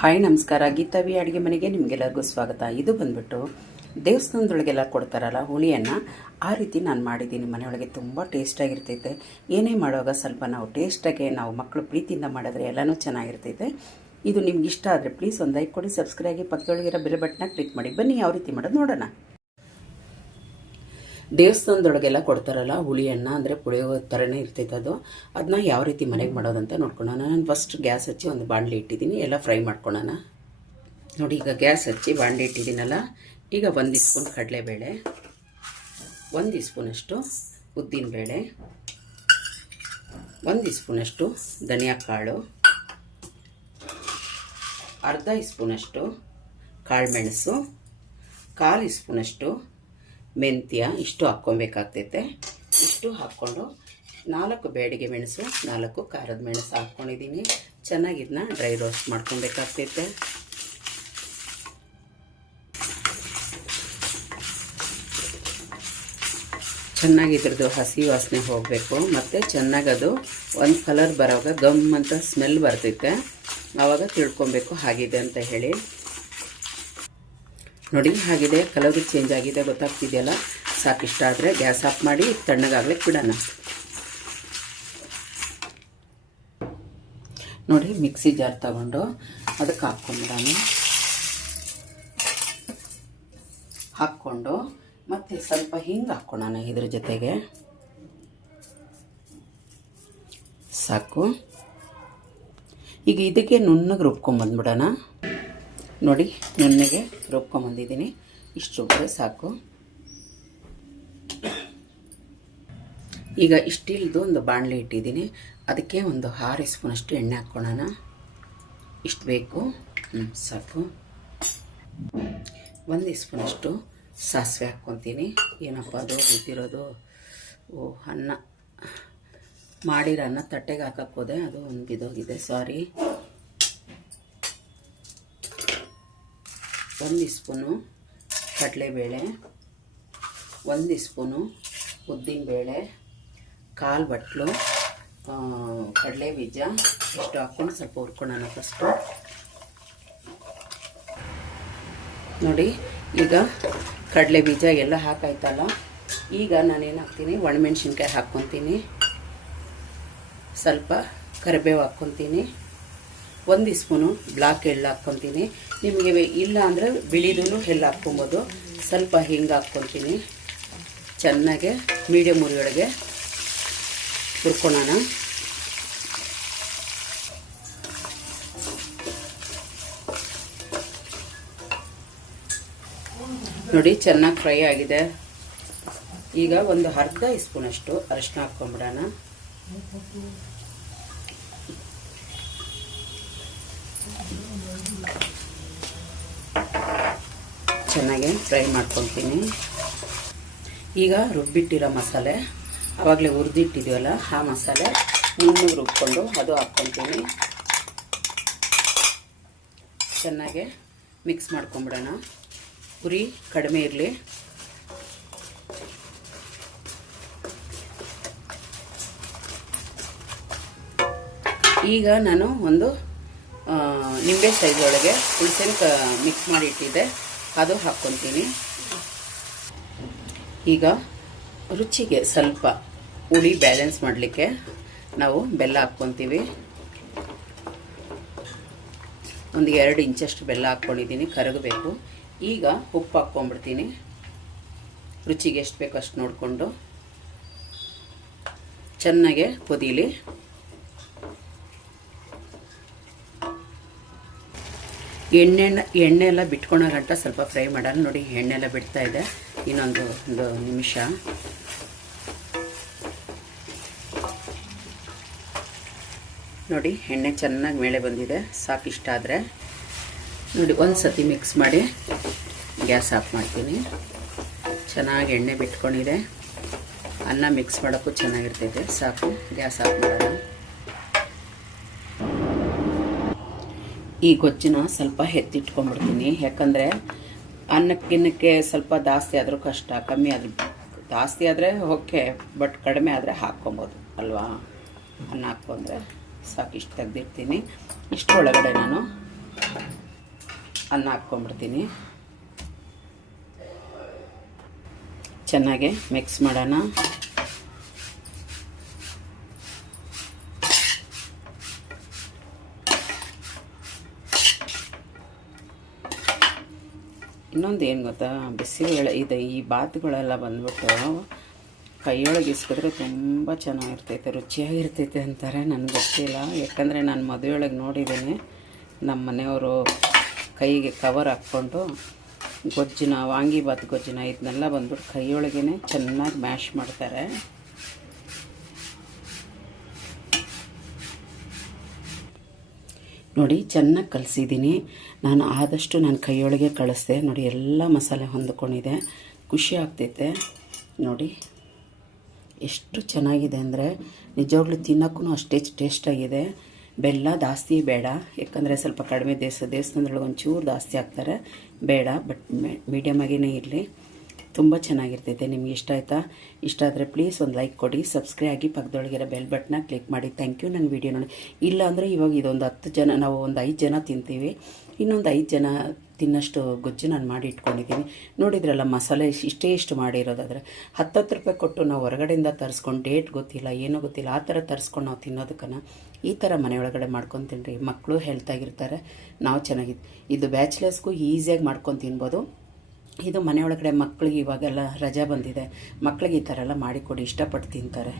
Hi ನಮಸ್ಕಾರ, ಗೀತಾವಿ ಅಡುಗೆ ಮನೆಗೆ ನಿಮಗೆಲ್ಲರಿಗೂ ಸ್ವಾಗತ. ಇದು ಬಂದ್ಬಿಟ್ಟು ದೇವಸ್ಥಾನದೊಳಗೆಲ್ಲ ಕೊಡ್ತಾರಲ್ಲ ಹುಳಿಯನ್ನು, ಆ ರೀತಿ ನಾನು ಮಾಡಿದ್ದೀನಿ ಮನೆಯೊಳಗೆ. ತುಂಬ ಟೇಸ್ಟಾಗಿರ್ತೈತೆ. ಏನೇ ಮಾಡುವಾಗ ಸ್ವಲ್ಪ ನಾವು ಟೇಸ್ಟಾಗಿ ನಾವು ಮಕ್ಕಳು ಪ್ರೀತಿಯಿಂದ ಮಾಡಿದ್ರೆ ಎಲ್ಲನೂ ಚೆನ್ನಾಗಿರ್ತೈತೆ. ಇದು ನಿಮ್ಗೆ ಇಷ್ಟ ಆದರೆ ಪ್ಲೀಸ್ ಒಂದು ಲೈಕ್ ಕೊಡಿ, ಸಬ್ಸ್ಕ್ರೈಬ್ ಆಗಿ, ಪಕ್ಕದೊಳಗಿರೋ ಬೆಲ್ ಬಟನ್ನ ಕ್ಲಿಕ್ ಮಾಡಿ. ಬನ್ನಿ ಯಾವ ರೀತಿ ಮಾಡೋದು ನೋಡೋಣ. ದೇವಸ್ಥಾನದೊಳಗೆಲ್ಲ ಕೊಡ್ತಾರಲ್ಲ ಹುಳಿಯನ್ನು, ಅಂದರೆ ಪುಳಿಯೋ ಥರನೇ ಇರ್ತೈತೆ ಅದು. ಅದನ್ನ ಯಾವ ರೀತಿ ಮನೆಗೆ ಮಾಡೋದಂತ ನೋಡ್ಕೊಳ್ಳೋಣ. ನಾನು ಫಸ್ಟ್ ಗ್ಯಾಸ್ ಹಚ್ಚಿ ಒಂದು ಬಾಣಲಿ ಇಟ್ಟಿದ್ದೀನಿ, ಎಲ್ಲ ಫ್ರೈ ಮಾಡ್ಕೊಳ್ಳೋಣ. ನೋಡಿ, ಈಗ ಗ್ಯಾಸ್ ಹಚ್ಚಿ ಬಾಣಲಿ ಇಟ್ಟಿದ್ದೀನಲ್ಲ, ಈಗ 1 ಸ್ಪೂನ್ ಕಡಲೆಬೇಳೆ, 1 ಸ್ಪೂನಷ್ಟು ಉದ್ದಿನಬೇಳೆ, 1 ಸ್ಪೂನಷ್ಟು ಧನಿಯಾ ಕಾಳು, ಅರ್ಧ ಸ್ಪೂನಷ್ಟು ಕಾಳುಮೆಣಸು, 1/4 ಸ್ಪೂನಷ್ಟು ಮೆಂತ್ಯ, ಇಷ್ಟು ಹಾಕ್ಕೊಬೇಕಾಗ್ತೈತೆ. ಇಷ್ಟು ಹಾಕ್ಕೊಂಡು 4 ಬ್ಯಾಡಿಗೆ ಮೆಣಸು, 4 ಖಾರದ ಮೆಣಸು ಹಾಕ್ಕೊಂಡಿದ್ದೀನಿ. ಚೆನ್ನಾಗಿ ಇದನ್ನ ಡ್ರೈ ರೋಸ್ಟ್ ಮಾಡ್ಕೊಬೇಕಾಗ್ತೈತೆ. ಚೆನ್ನಾಗಿ ಇದ್ರದ್ದು ಹಸಿ ವಾಸನೆ ಹೋಗಬೇಕು, ಮತ್ತು ಚೆನ್ನಾಗಿ ಅದು ಒಂದು ಕಲರ್ ಬರೋವಾಗ ಗಮ್ ಅಂತ ಸ್ಮೆಲ್ ಬರ್ತೈತೆ. ಆವಾಗ ತಿಳ್ಕೊಬೇಕು ಆಗಿದೆ ಅಂತ ಹೇಳಿ. ನೋಡಿ, ಆಗಿದೆ, ಕಲರ್ ಚೇಂಜ್ ಆಗಿದೆ, ಗೊತ್ತಾಗ್ತಿದೆಯಲ್ಲ. ಸಾಕಿಷ್ಟ ಆದರೆ ಗ್ಯಾಸ್ ಆಫ್ ಮಾಡಿ ತಣ್ಣಗಾಗ್ಲಿಕ್ಕೆ ಬಿಡೋಣ. ನೋಡಿ, ಮಿಕ್ಸಿ ಜಾರ್ ತಗೊಂಡು ಅದಕ್ಕೆ ಹಾಕ್ಕೊಂಡು ಮತ್ತೆ ಸ್ವಲ್ಪ ಹಿಂಗೆ ಹಾಕ್ಕೊಳ್ಳೋಣ ಇದ್ರ ಜೊತೆಗೆ. ಸಾಕು. ಈಗ ಇದಕ್ಕೆ ನುಣ್ಣಗೆ ರುಬ್ಕೊಂಬಂದ್ಬಿಡೋಣ. ನೋಡಿ, ನುಣ್ಣಗೆ ರುಬ್ಕೊಂಬಂದಿದ್ದೀನಿ. ಇಷ್ಟು ರುಬ್ಬಿದ್ರೆ ಸಾಕು. ಈಗ ಇಷ್ಟಿಲ್ದು ಒಂದು ಬಾಣಲೆ ಇಟ್ಟಿದ್ದೀನಿ, ಅದಕ್ಕೆ ಒಂದು 6 ಸ್ಪೂನಷ್ಟು ಎಣ್ಣೆ ಹಾಕ್ಕೊಳ್ಳೋಣ. ಇಷ್ಟು ಬೇಕು. ಸಾಕು. 1 ಸ್ಪೂನಷ್ಟು ಸಾಸಿವೆ ಹಾಕ್ಕೊತೀನಿ. ಏನಪ್ಪ ಅದು ಬಿದ್ದಿರೋದು? ಅನ್ನ ಮಾಡಿರೋ ಅನ್ನ ತಟ್ಟೆಗೆ ಹಾಕಕ್ಕೆ ಹೋದೆ, ಅದು ಒಂದು ಬಿದ್ದೋಗಿದೆ, ಸಾರಿ. 1 ಸ್ಪೂನು ಕಡಲೆಬೇಳೆ, 1 ಸ್ಪೂನು ಉದ್ದಿನಬೇಳೆ, 1/4 ಬಟ್ಲು ಕಡಲೆ ಬೀಜ, ಇಷ್ಟು ಹಾಕ್ಕೊಂಡು ಸ್ವಲ್ಪ ಹುರ್ಕೊಳ್ಳೋಣ ಫಸ್ಟು. ನೋಡಿ, ಈಗ ಕಡಲೆ ಬೀಜ ಎಲ್ಲ ಹಾಕಾಯ್ತಲ್ಲ. ಈಗ ನಾನೇನು ಹಾಕ್ತೀನಿ, ಒಣಮೆಣ್ಸಿನ್ಕಾಯಿ ಹಾಕ್ಕೊತೀನಿ, ಸ್ವಲ್ಪ ಕರಿಬೇವು ಹಾಕ್ಕೊತೀನಿ, 1 ಸ್ಪೂನು ಬ್ಲಾಕ್ ಎಳ್ಳು ಹಾಕ್ಕೊತೀನಿ. ನಿಮಗೆ ಇಲ್ಲ ಅಂದರೆ ಬಿಳಿದೂ ಎಳ್ಳು ಹಾಕ್ಕೊಬೋದು. ಸ್ವಲ್ಪ ಹಿಂಗೆ ಹಾಕ್ಕೊತೀನಿ. ಚೆನ್ನಾಗೆ ಮೀಡಿಯಮ್ ಉರಿಯೊಳಗೆ ಹುರ್ಕೊಳ್ಳೋಣ. ನೋಡಿ, ಚೆನ್ನಾಗಿ ಫ್ರೈ ಆಗಿದೆ. ಈಗ ಒಂದು ಅರ್ಧ ಸ್ಪೂನಷ್ಟು ಅರಿಶಿನ ಹಾಕ್ಕೊಂಬಿಡೋಣ. ಚೆನ್ನಾಗಿ ಫ್ರೈ ಮಾಡ್ಕೊತೀನಿ. ಈಗ ರುಬ್ಬಿಟ್ಟಿರೋ ಮಸಾಲೆ, ಆವಾಗಲೇ ಹುರಿದಿಟ್ಟಿದ್ದೀವಲ್ಲ, ಆ ಮಸಾಲೆ ನುಣ್ಣಗೆ ರುಬ್ಕೊಂಡು ಅದು ಹಾಕ್ಕೊತೀನಿ. ಚೆನ್ನಾಗೆ ಮಿಕ್ಸ್ ಮಾಡ್ಕೊಂಬಿಡೋಣ. ಉರಿ ಕಡಿಮೆ ಇರಲಿ. ಈಗ ನಾನು ಒಂದು ನಿಂಬೆ ಸೈಜ್ ಒಳಗೆ ಹುಣಸೆಹಣ್ಣು ಮಿಕ್ಸ್ ಮಾಡಿ ಇಟ್ಟಿದ್ದೆ, ಅದು ಹಾಕ್ಕೊತೀನಿ. ಈಗ ರುಚಿಗೆ ಸ್ವಲ್ಪ ಹುಳಿ ಬ್ಯಾಲೆನ್ಸ್ ಮಾಡಲಿಕ್ಕೆ ನಾವು ಬೆಲ್ಲ ಹಾಕ್ಕೊತೀವಿ. ಒಂದು 2 ಇಂಚಷ್ಟು ಬೆಲ್ಲ ಹಾಕ್ಕೊಂಡಿದ್ದೀನಿ, ಕರಗಬೇಕು. ಈಗ ಉಪ್ಪು ಹಾಕ್ಕೊಂಡ್ಬಿಡ್ತೀನಿ. ರುಚಿಗೆ ಎಷ್ಟು ಬೇಕೋ ಅಷ್ಟು ನೋಡಿಕೊಂಡು ಚೆನ್ನಾಗೆ ಕುದೀಲಿ. ಎಣ್ಣೆ ಎಲ್ಲ ಬಿಟ್ಕೊಳೋ ಗಂಟ ಸ್ವಲ್ಪ ಫ್ರೈ ಮಾಡೋಣ. ನೋಡಿ, ಎಣ್ಣೆ ಎಲ್ಲ ಬಿಡ್ತಾ ಇದೆ. ಇನ್ನೊಂದು ನಿಮಿಷ. ನೋಡಿ, ಎಣ್ಣೆ ಚೆನ್ನಾಗಿ ಮೇಲೆ ಬಂದಿದೆ. ಸಾಕಿಷ್ಟ ಆದರೆ ನೋಡಿ, ಒಂದು ಸತಿ ಮಿಕ್ಸ್ ಮಾಡಿ ಗ್ಯಾಸ್ ಆಫ್ ಮಾಡ್ತೀನಿ. ಚೆನ್ನಾಗಿ ಎಣ್ಣೆ ಬಿಟ್ಕೊಂಡಿದೆ. ಅನ್ನ ಮಿಕ್ಸ್ ಮಾಡೋಕ್ಕೂ ಚೆನ್ನಾಗಿರ್ತೈತೆ. ಸಾಕು, ಗ್ಯಾಸ್ ಆಫ್ ಮಾಡೋಣ. ಈ ಗೊಜ್ಜನ್ನ ಸ್ವಲ್ಪ ಎತ್ತಿಟ್ಕೊಂಡ್ಬಿಡ್ತೀನಿ, ಯಾಕಂದರೆ ಅನ್ನಕ್ಕಿನ್ನಕ್ಕೆ ಸ್ವಲ್ಪ ಜಾಸ್ತಿ ಆದರೂ ಕಷ್ಟ, ಕಮ್ಮಿ ಆದರೂ ಜಾಸ್ತಿ ಆದರೆ ಓಕೆ, ಬಟ್ ಕಡಿಮೆ ಆದರೆ ಹಾಕ್ಕೊಬೋದು ಅಲ್ವಾ. ಅನ್ನ ಹಾಕ್ಕೊಂಡ್ರೆ ಸಾಕು. ಇಷ್ಟು ತೆಗ್ದಿರ್ತೀನಿ. ಇಷ್ಟರೊಳಗಡೆ ನಾನು ಅನ್ನ ಹಾಕ್ಕೊಂಬಿಡ್ತೀನಿ. ಚೆನ್ನಾಗೆ ಮಿಕ್ಸ್ ಮಾಡೋಣ. ಇನ್ನೊಂದು ಏನು ಗೊತ್ತಾ, ಬಿಸಿಬೇಳೆ ಈ ಬಾತುಗಳೆಲ್ಲ ಬಂದ್ಬಿಟ್ಟು ಕೈಯೊಳಗೆ ಇಸ್ಕಿದ್ರೆ ತುಂಬ ಚೆನ್ನಾಗಿರ್ತೈತೆ, ರುಚಿಯಾಗಿರ್ತೈತೆ ಅಂತಾರೆ. ನನಗೆ ಗೊತ್ತಿಲ್ಲ, ಯಾಕಂದರೆ ನಾನು ಮದುವೆಯೊಳಗೆ ನೋಡಿದ್ದೇನೆ. ನಮ್ಮ ಮನೆಯವರು ಕೈಗೆ ಕವರ್ ಹಾಕ್ಕೊಂಡು ಗೊಜ್ಜಿನ, ವಾಂಗಿಬಾತ್ ಗೊಜ್ಜಿನ ಇದನ್ನೆಲ್ಲ ಬಂದ್ಬಿಟ್ಟು ಕೈಯೊಳಗೇ ಚೆನ್ನಾಗಿ ಮ್ಯಾಶ್ ಮಾಡ್ತಾರೆ. ನೋಡಿ ಚೆನ್ನಾಗಿ ಕಲಸಿದ್ದೀನಿ ನಾನು. ಆದಷ್ಟು ನಾನು ಕೈಯೊಳಗೆ ಕಳಿಸ್ದೆ. ನೋಡಿ ಎಲ್ಲ ಮಸಾಲೆ ಹೊಂದ್ಕೊಂಡಿದೆ, ಖುಷಿ ಆಗ್ತೈತೆ. ನೋಡಿ ಎಷ್ಟು ಚೆನ್ನಾಗಿದೆ ಅಂದರೆ ನಿಜವಾಗ್ಲೂ ತಿನ್ನೋಕ್ಕೂ ಅಷ್ಟೇ ಟೇಸ್ಟಾಗಿದೆ. ಬೆಲ್ಲ ಜಾಸ್ತಿ ಬೇಡ, ಯಾಕಂದರೆ ಸ್ವಲ್ಪ ಕಡಿಮೆ ದೇವಸ್ಥಾನದೊಳಗೆ ಒಂಚೂರು ಜಾಸ್ತಿ ಹಾಕ್ತಾರೆ, ಬೇಡ. ಬಟ್ ಮೀಡಿಯಮಾಗೇ ಇರಲಿ, ತುಂಬ ಚೆನ್ನಾಗಿರ್ತೈತೆ. ನಿಮ್ಗೆ ಇಷ್ಟ ಆಯಿತಾ? ಇಷ್ಟ ಆದರೆ ಪ್ಲೀಸ್ ಒಂದು ಲೈಕ್ ಕೊಡಿ, ಸಬ್ಸ್ಕ್ರೈಬ್ ಆಗಿ ಪಕ್ಕದೊಳಗಿರೋ ಬೆಲ್ ಬಟನ್ನ ಕ್ಲಿಕ್ ಮಾಡಿ. Thank you. ನನ್ನ ವೀಡಿಯೋ ನೋಡಿ. ಇಲ್ಲ ಅಂದರೆ ಇವಾಗ ಇದೊಂದು 10 ಜನ, ನಾವು ಒಂದು 5 ಜನ ತಿಂತೀವಿ, ಇನ್ನೊಂದು 5 ಜನ ತಿನ್ನಷ್ಟು ಗೊಜ್ಜು ನಾನು ಮಾಡಿ ಇಟ್ಕೊಂಡಿದ್ದೀನಿ. ನೋಡಿದ್ರಲ್ಲ ಮಸಾಲೆ ಇಷ್ಟು ಮಾಡಿರೋದಾದರೆ 10 ರೂಪಾಯಿ ಕೊಟ್ಟು ನಾವು ಹೊರಗಡೆಯಿಂದ ತರಿಸ್ಕೊಂಡು, ಡೇಟ್ ಗೊತ್ತಿಲ್ಲ, ಏನೂ ಗೊತ್ತಿಲ್ಲ, ಆ ಥರ ತರಿಸ್ಕೊಂಡು ನಾವು ತಿನ್ನೋದಕ್ಕನ್ನು ಈ ಥರ ಮನೆಯೊಳಗಡೆ ಮಾಡ್ಕೊಂಡು ತಿನ್ನಿರಿ. ಮಕ್ಕಳು ಹೆಲ್ತಾಗಿರ್ತಾರೆ, ನಾವು ಚೆನ್ನಾಗಿದೆ. ಇದು ಬ್ಯಾಚುಲರ್ಸ್ಗೂ ಈಸಿಯಾಗಿ ಮಾಡ್ಕೊಂಡು ತಿನ್ಬೋದು. ಇದು ಮನೆಯೊಳಗಡೆ ಮಕ್ಕಳಿಗೆ ಇವಾಗೆಲ್ಲ ರಜಾ ಬಂದಿದೆ, ಮಕ್ಕಳಿಗೆ ಈ ಥರ ಎಲ್ಲ ಮಾಡಿಕೊಡಿ, ಇಷ್ಟಪಟ್ಟು ತಿಂತಾರೆ.